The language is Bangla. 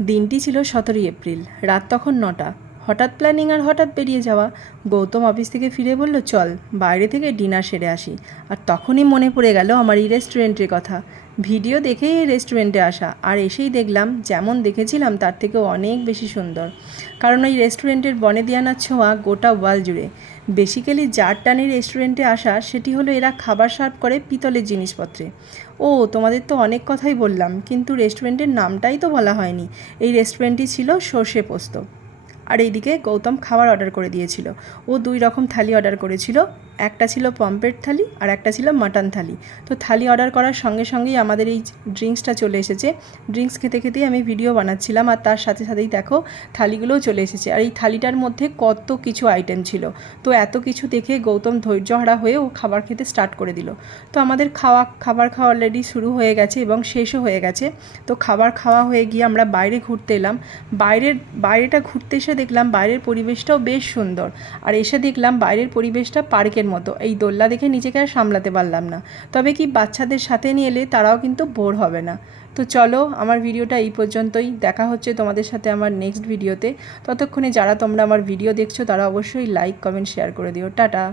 দিনটি ছিল সতেরোই এপ্রিল, রাত তখন নটা। হঠাৎ প্ল্যানিং আর হঠাৎ বেরিয়ে যাওয়া। গৌতম অফিস থেকে ফিরে বলল, চল, বাইরে থেকে ডিনার সেরে আসি। আর তখনই মনে পড়ে গেল আমার এই রেস্টুরেন্টের কথা। ভিডিও দেখেই এই রেস্টুরেন্টে আসা। আর এসেই দেখলাম, যেমন দেখেছিলাম, তার থেকেও অনেক বেশি সুন্দর। কারণ ওই রেস্টুরেন্টের বনেদিয়ানার ছোঁয়া গোটা ওয়াল জুড়ে। বেসিক্যালি যার টানে রেস্টুরেন্টে আসা, সেটি হলো এরা খাবার সার্ভ করে পিতলের জিনিসপত্রে। ও, তোমাদের তো অনেক কথাই বললাম, কিন্তু রেস্টুরেন্টের নামটাই তো বলা হয়নি। এই রেস্টুরেন্টটি ছিল সর্ষে পোস্ত। আর এইদিকে গৌতম খাবার অর্ডার করে দিয়েছিল। ও দুই রকম থালি অর্ডার করেছিল। একটা ছিল পম্পেট থালি আর একটা ছিল মাটন থালি। তো থালি অর্ডার করার সঙ্গে সঙ্গেই আমাদের এই ড্রিঙ্কসটা চলে এসেছে। ড্রিঙ্কস খেতে খেতেই আমি ভিডিও বানাচ্ছিলাম আর তার সাথে সাথেই দেখো থালিগুলোও চলে এসেছে। আর এই থালিটার মধ্যে কত কিছু আইটেম ছিল। তো এত কিছু দেখে গৌতম ধৈর্যহারা হয়ে ও খাবার খেতে স্টার্ট করে দিল। তো আমাদের খাওয়া, খাবার খাওয়া অলরেডি শুরু হয়ে গেছে এবং শেষও হয়ে গেছে। তো খাবার খাওয়া হয়ে গিয়ে আমরা বাইরে ঘুরতে এলাম। বাইরের, বাইরেটা ঘুরতে এসে দেখলাম বাইরের পরিবেশটাও বেশ সুন্দর। আর এসে দেখলাম বাইরের পরিবেশটা পার্কের মতো। এই দোল্লা দেখে নিজেকে আর সামলাতে পারলাম না। তবে কি বাচ্চাদের সাথে নিয়ে এলে তারাও কিন্তু বোর হবে না। তো চলো, আমার ভিডিওটা এই পর্যন্তই। দেখা হচ্ছে তোমাদের সাথে আমার নেক্সট ভিডিওতে ততক্ষণে যারা তোমরা আমার ভিডিও দেখছ, তারা অবশ্যই লাইক কমেন্ট শেয়ার করে দিও। টাটা!